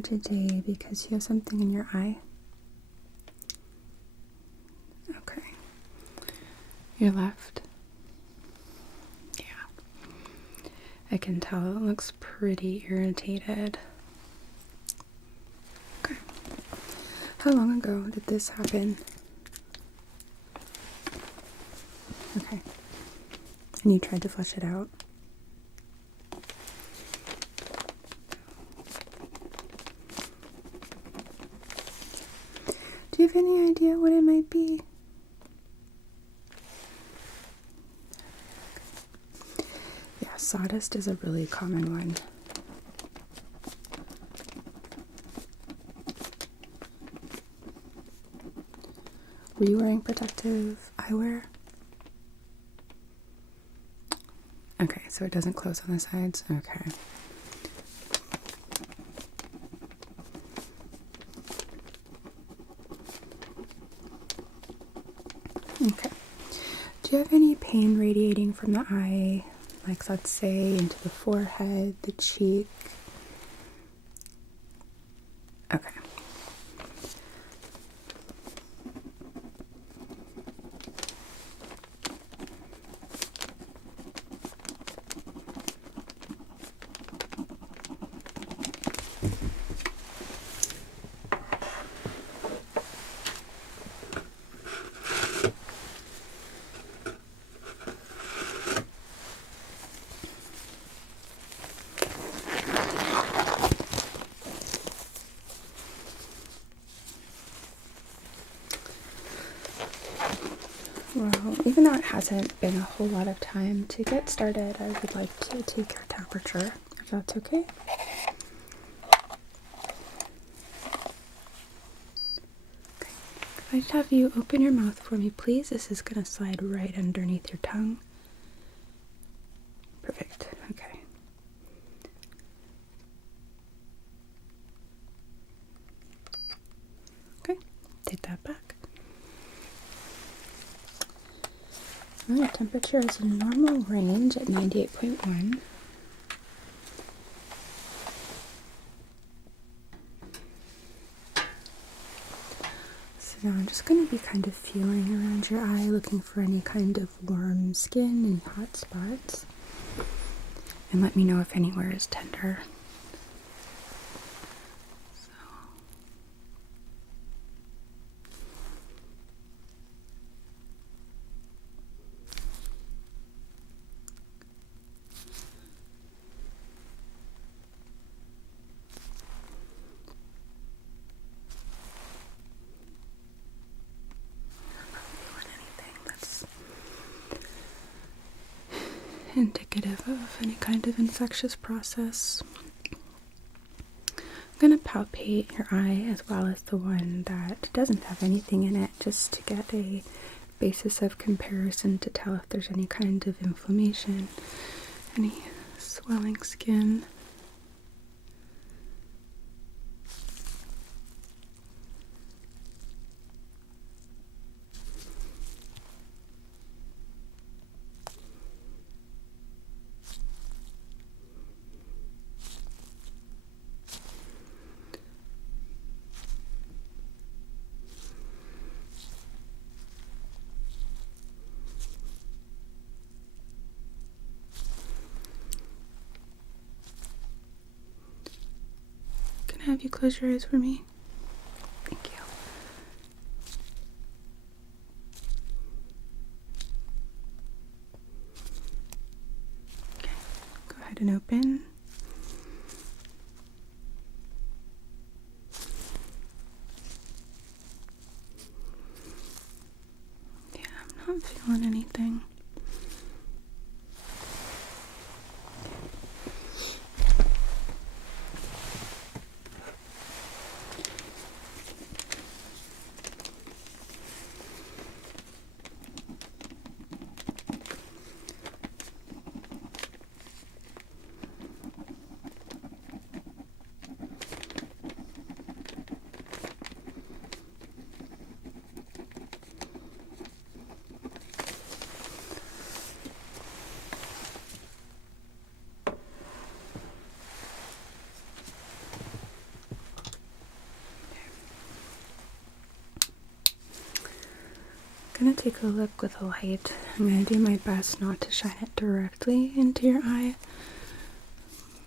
for today because you have something in your eye? Okay. Your left? Yeah. I can tell it looks pretty irritated. Okay. How long ago did this happen? Okay. And you tried to flush it out? Do you have any idea what it might be? Yeah, sawdust is a really common one. Were you wearing protective eyewear? Okay, so it doesn't close on the sides? Okay. Okay. Do you have any pain radiating from the eye, like let's say into the forehead, the cheek? Okay. Well, even though it hasn't been a whole lot of time to get started, I would like to take your temperature, if that's okay. Okay. If I just have you open your mouth for me, please. This is going to slide right underneath your tongue. Perfect. Okay. Okay. Take that back. Your temperature is in normal range at 98.1. So now I'm just going to be kind of feeling around your eye, looking for any kind of warm skin, any hot spots. And let me know if anywhere is tender. Indicative of any kind of infectious process. I'm going to palpate your eye as well as the one that doesn't have anything in it, just to get a basis of comparison to tell if there's any kind of inflammation, any swelling skin. Can I have you close your eyes for me? Thank you. Okay, go ahead and open. Yeah, I'm not feeling anything. going to take a look with a light. I'm going to do my best not to shine it directly into your eye,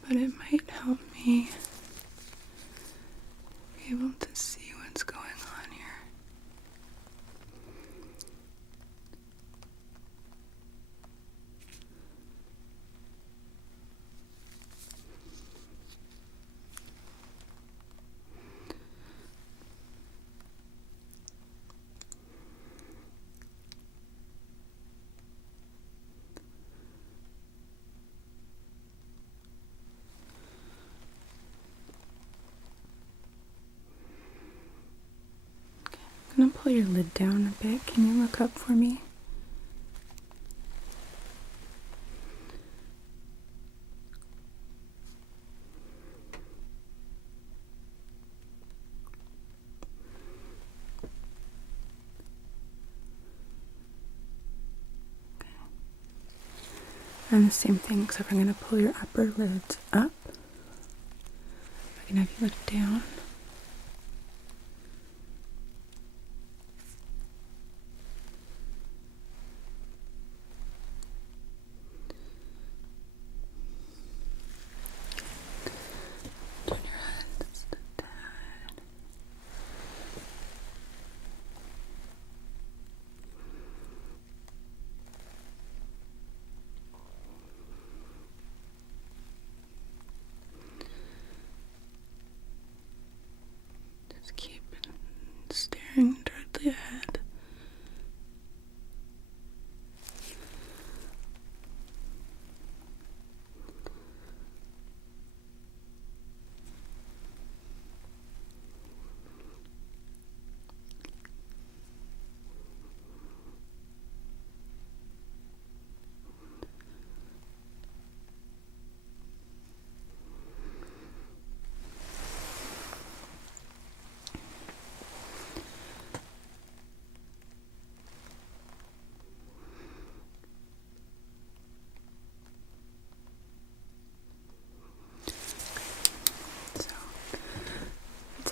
but it might help me be able to see what's going on here. I'm going to pull your lid down a bit. Can you look up for me? Okay. And the same thing, except I'm going to pull your upper lids up. I can have you look down. Just keep staring directly ahead.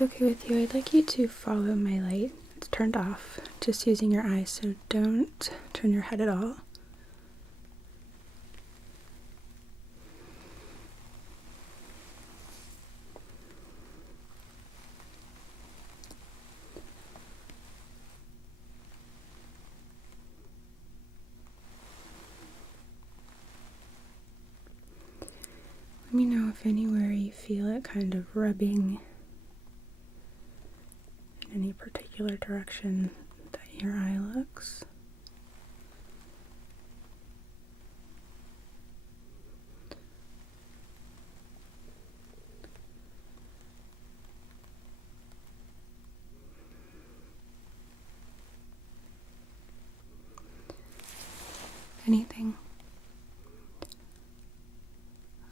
Okay with you, I'd like you to follow my light. It's turned off, just using your eyes, so don't turn your head at all. Let me know if anywhere you feel it kind of rubbing any particular direction that your eye looks. Anything?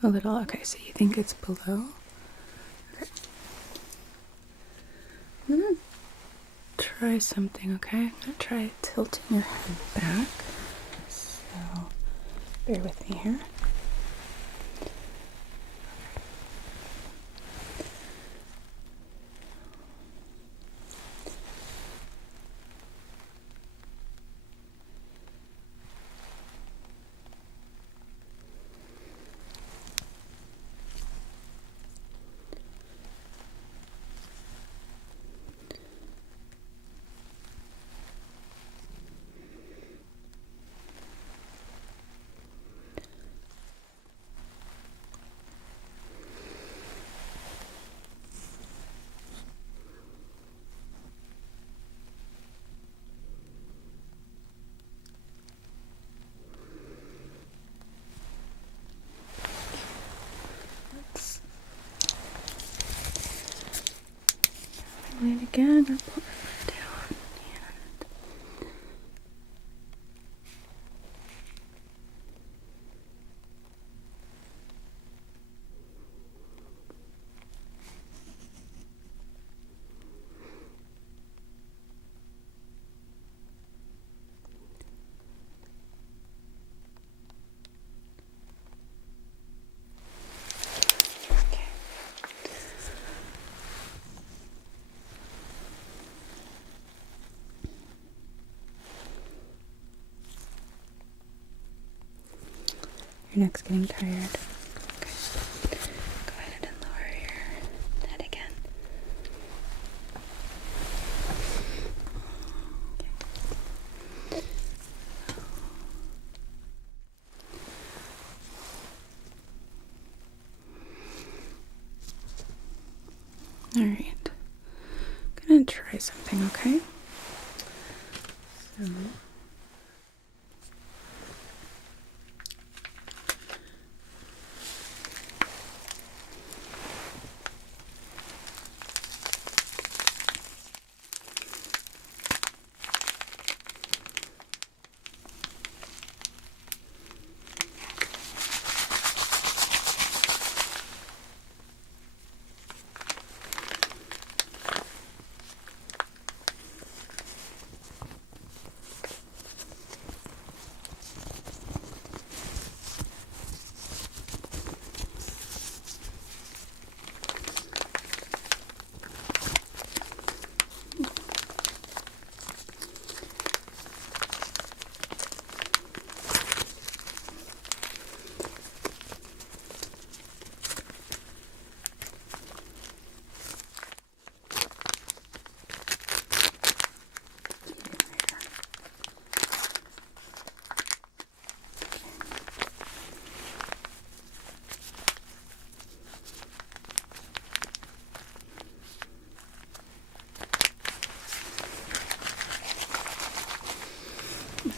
A little? Okay, so you think it's below? Okay. I'm gonna try something, okay? I'm gonna try tilting your head back. So, bear with me here. And again, I'll pull it down and Your neck's getting tired. Okay. Go ahead and lower your head again. Okay. Alright. I'm gonna try something, okay? So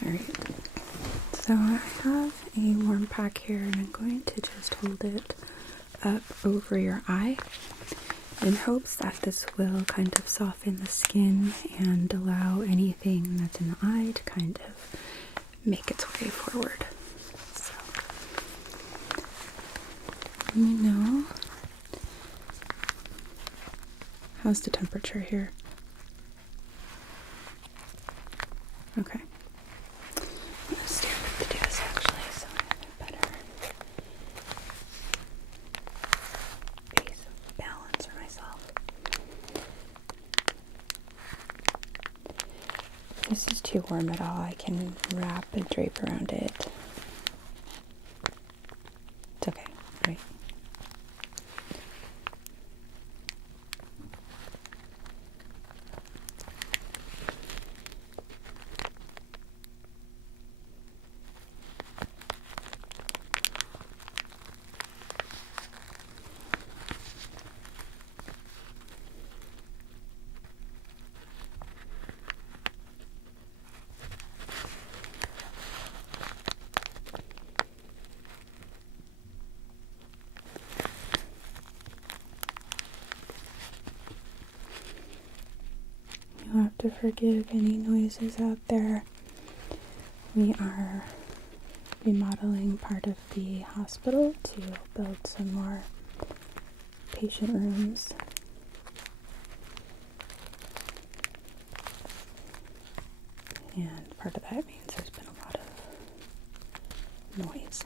alright, so I have a warm pack here and I'm going to just hold it up over your eye in hopes that this will kind of soften the skin and allow anything that's in the eye to kind of make its way forward. So, let me know. How's the temperature here? Okay. I'm gonna stand up to do this actually, so I have a better base of balance for myself. If this is too warm at all, I can wrap a drape around it. It's okay, right? You'll have to forgive any noises out there. We are remodeling part of the hospital to build some more patient rooms. And part of that means there's been a lot of noise.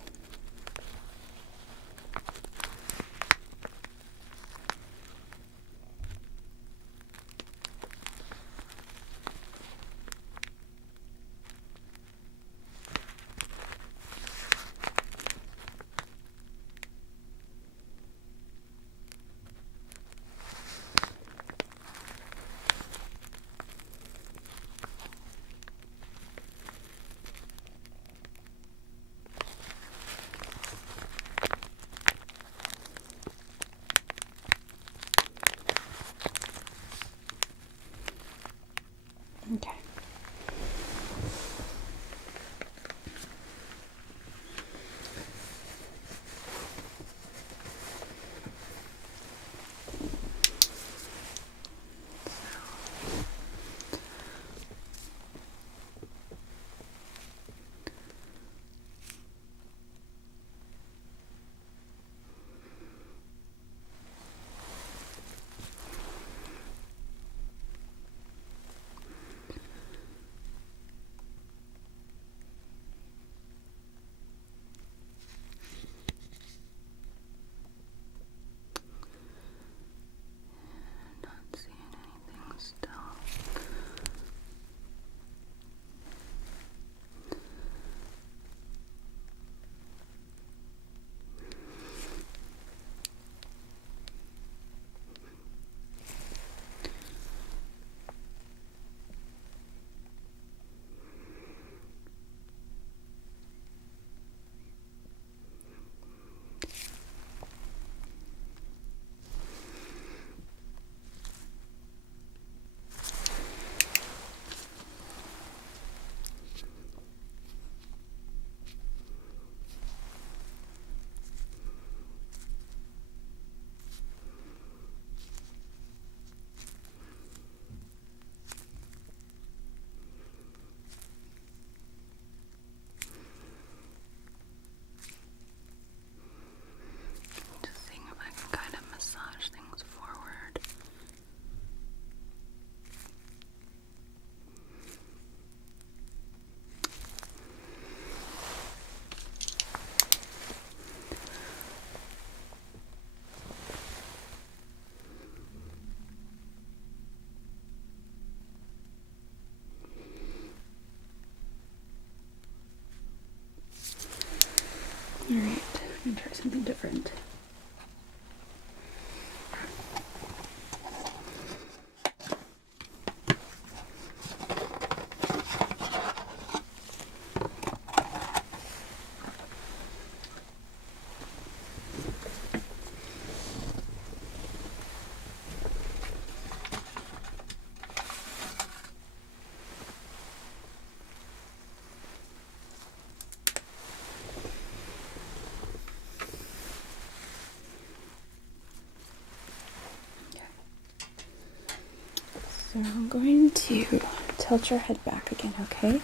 So I'm going to tilt your head back again, okay?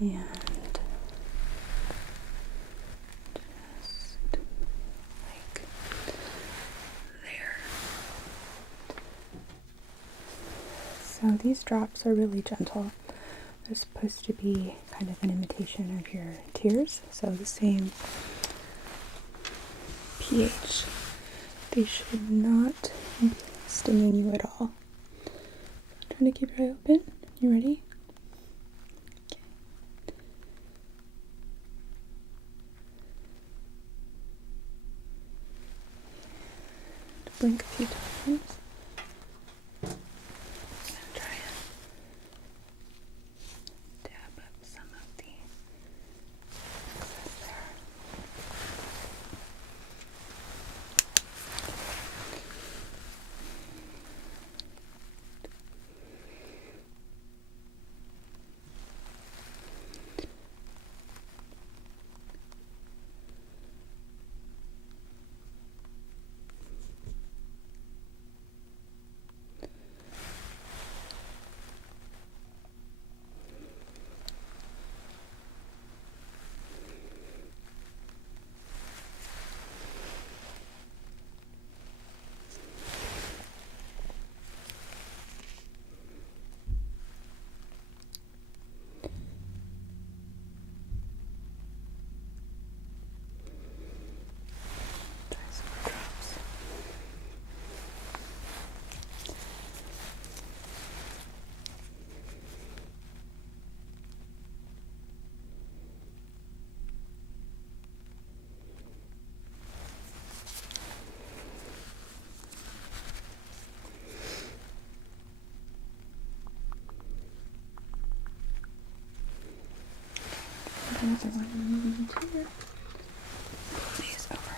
And just like there. So these drops are really gentle. They're supposed to be kind of an imitation of your tears, so the same pH. They should not be stinging you at all. Trying to keep your eye open. You ready? Okay. Blink a few times. And try and dab up some of the excess there. Another one here. Pull these over.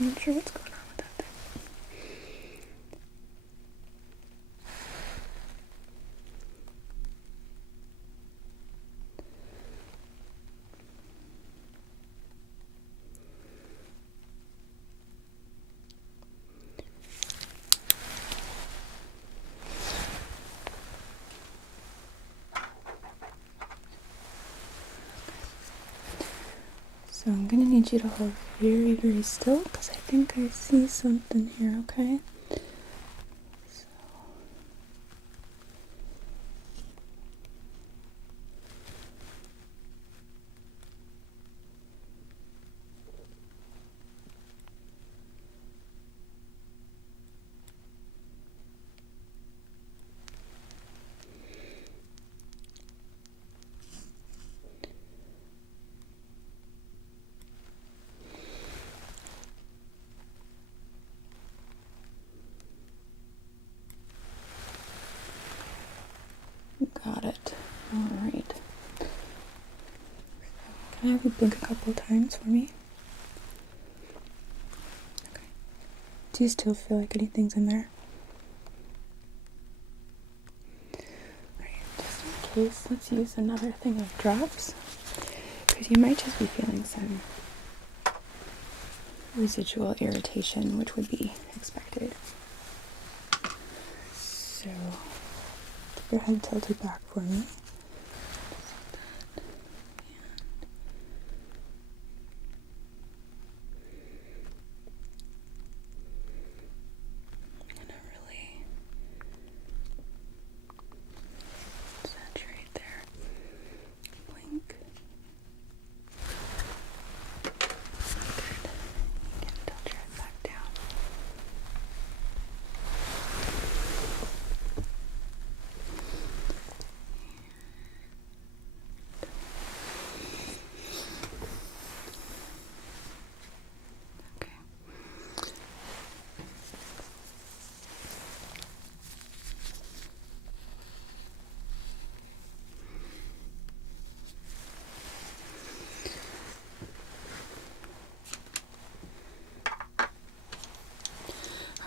I'm not sure what's going on with that thing. So I'm going to need you to hold very, very still because I think I see something here, okay? So. Got it. Alright. Can I have you blink a couple times for me? Okay. Do you still feel like anything's in there? Alright, just in case, let's use another thing of drops. Because you might just be feeling some residual irritation, which would be expected. So, keep your head tilted back for me. I'm gonna really saturate there. Blink. Good. You can tilt your head back down.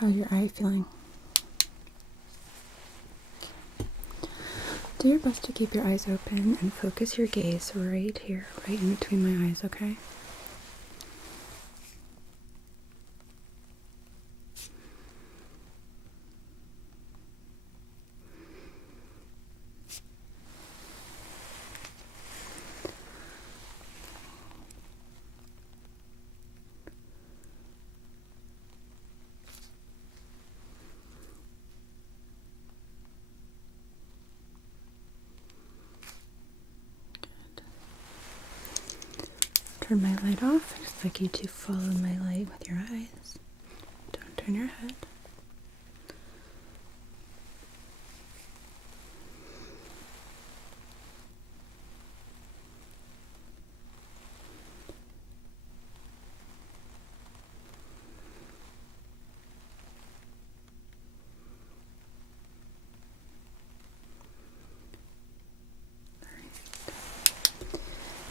How's your eye feeling? Do your best to keep your eyes open and focus your gaze right here, right in between my eyes, okay? Turn my light off. I'd just like you to follow my light with your eyes. Don't turn your head.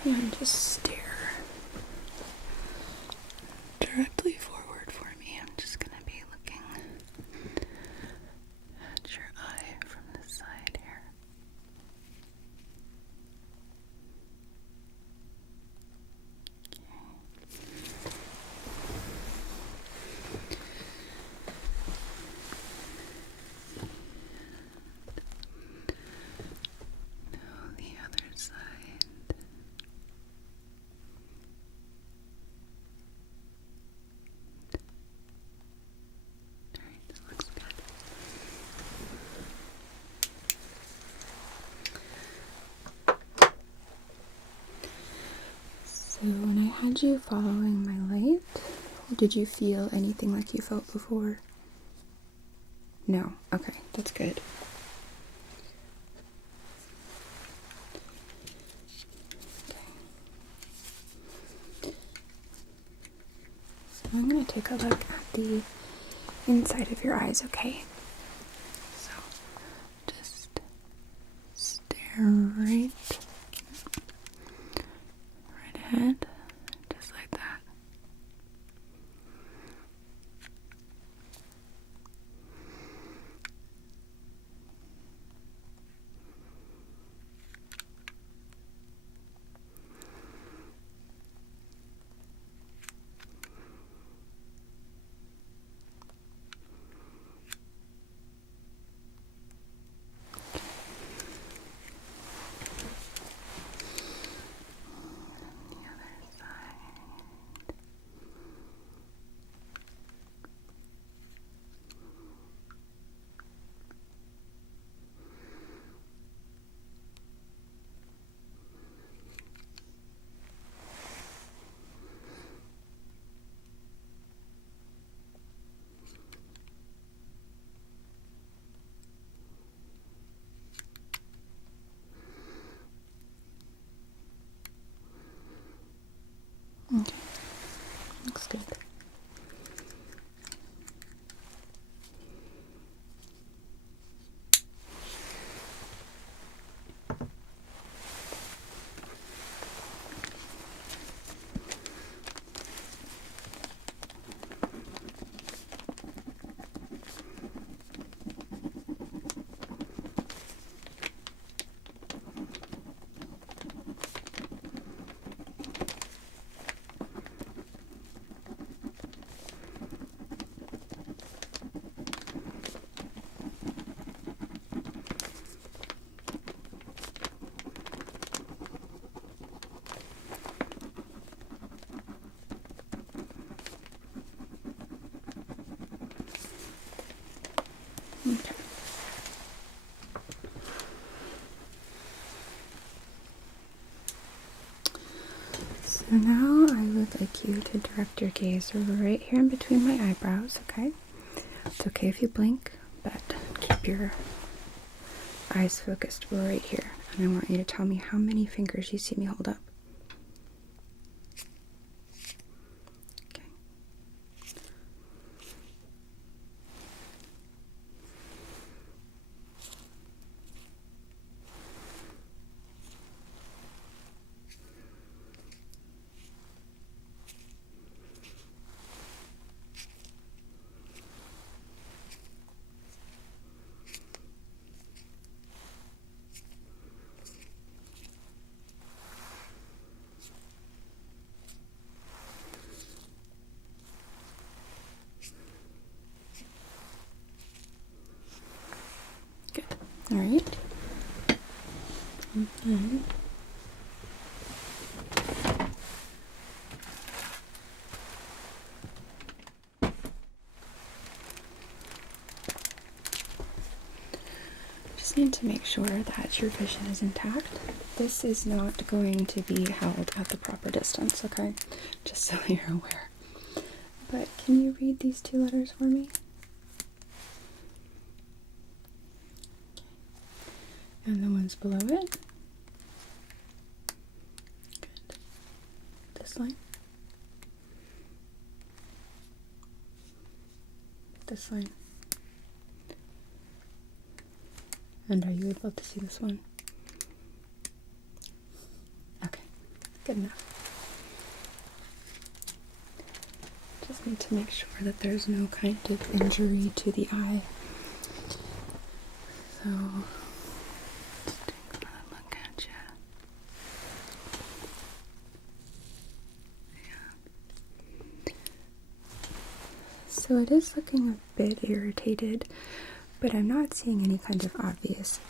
And just stare directly forward for me. I'm just going to be looking at your eye from this side here. Now the other side. So when I had you following my light, did you feel anything like you felt before? No? Okay, that's good. Okay. So I'm going to take a look at the inside of your eyes, okay? So just stare right ahead, just like that. Okay, looks good. Okay. So now I would like you to direct your gaze right here in between my eyebrows, okay? It's okay if you blink, but keep your eyes focused right here. And I want you to tell me how many fingers you see me hold up. Okay. All right. And then just need to make sure that your vision is intact. This is not going to be held at the proper distance, okay? Just so you're aware. But can you read these two letters for me? And the ones below it? Good. This line? This line? And are you able to see this one? Okay, good enough. Just need to make sure that there's no kind of injury to the eye. So, let's take a look at you. Yeah. So it is looking a bit irritated, but I'm not seeing any kind of obvious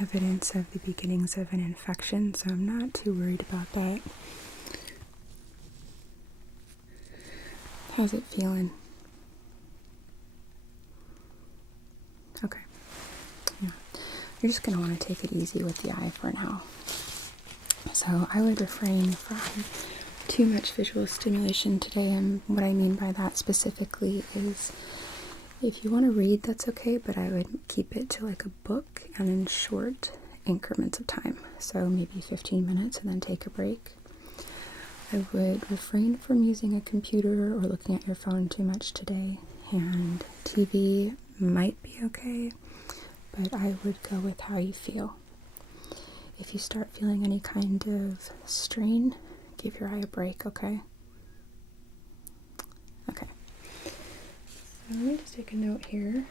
evidence of the beginnings of an infection, so I'm not too worried about that. How's it feeling? Okay. Yeah. You're just going to want to take it easy with the eye for now. So I would refrain from too much visual stimulation today, and what I mean by that specifically is if you want to read, that's okay, but I would keep it to like a book and in short increments of time. So maybe 15 minutes and then take a break. I would refrain from using a computer or looking at your phone too much today, and TV might be okay, but I would go with how you feel. If you start feeling any kind of strain, give your eye a break, okay? Okay. So let me just take a note here.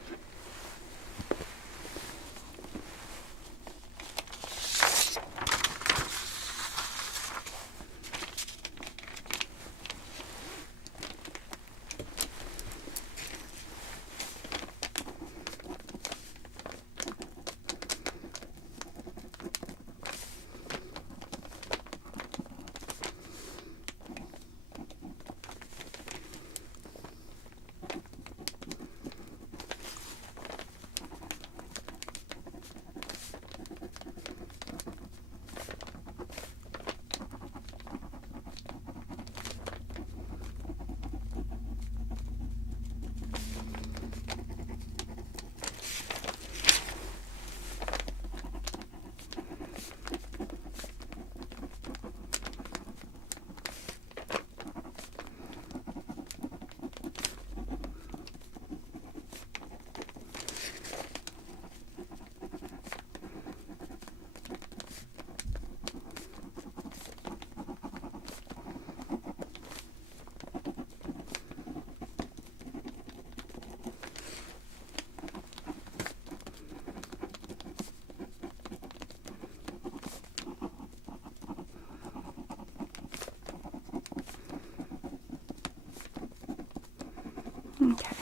Okay.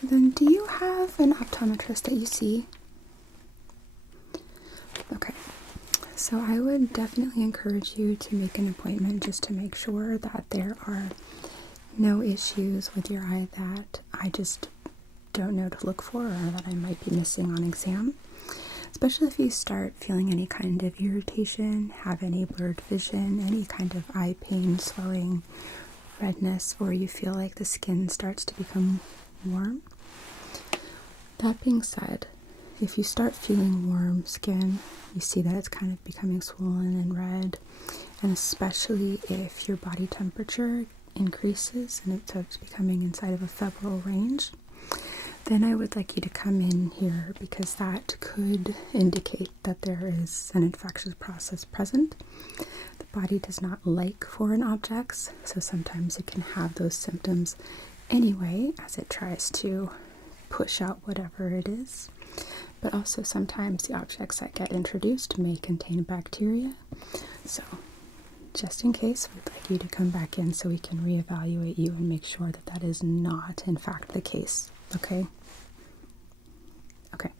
So then, do you have an optometrist that you see? Okay. So I would definitely encourage you to make an appointment just to make sure that there are no issues with your eye that I just don't know to look for or that I might be missing on exam. Especially if you start feeling any kind of irritation, have any blurred vision, any kind of eye pain, swelling, redness, or you feel like the skin starts to become warm. That being said, if you start feeling warm skin, you see that it's kind of becoming swollen and red, and especially if your body temperature increases and it starts becoming inside of a febrile range, then I would like you to come in here because that could indicate that there is an infectious process present. The body does not like foreign objects, so sometimes it can have those symptoms anyway as it tries to push out whatever it is. But also sometimes the objects that get introduced may contain bacteria. So just in case, we'd like you to come back in so we can reevaluate you and make sure that that is not in fact the case. Okay? Okay.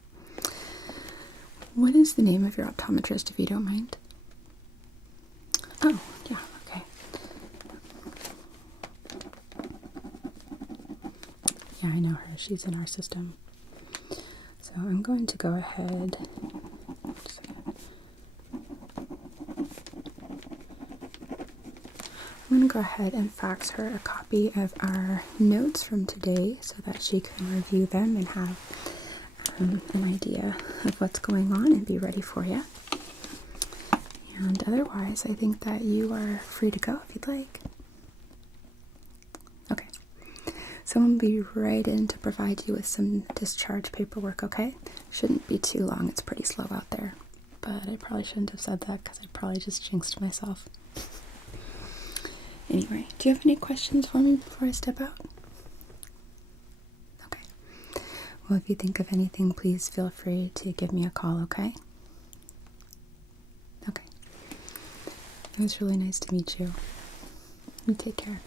What is the name of your optometrist, if you don't mind? Oh, yeah, okay. Yeah, I know her. She's in our system. So I'm going to go ahead. I'm going to go ahead and fax her a copy of our notes from today so that she can review them and have an idea of what's going on and be ready for you. And otherwise, I think that you are free to go if you'd like. Okay. Someone will be right in to provide you with some discharge paperwork, okay? Shouldn't be too long. It's pretty slow out there. But I probably shouldn't have said that because I probably just jinxed myself. Anyway, do you have any questions for me before I step out? Okay. Well, if you think of anything, please feel free to give me a call, okay? Okay. It was really nice to meet you. You take care.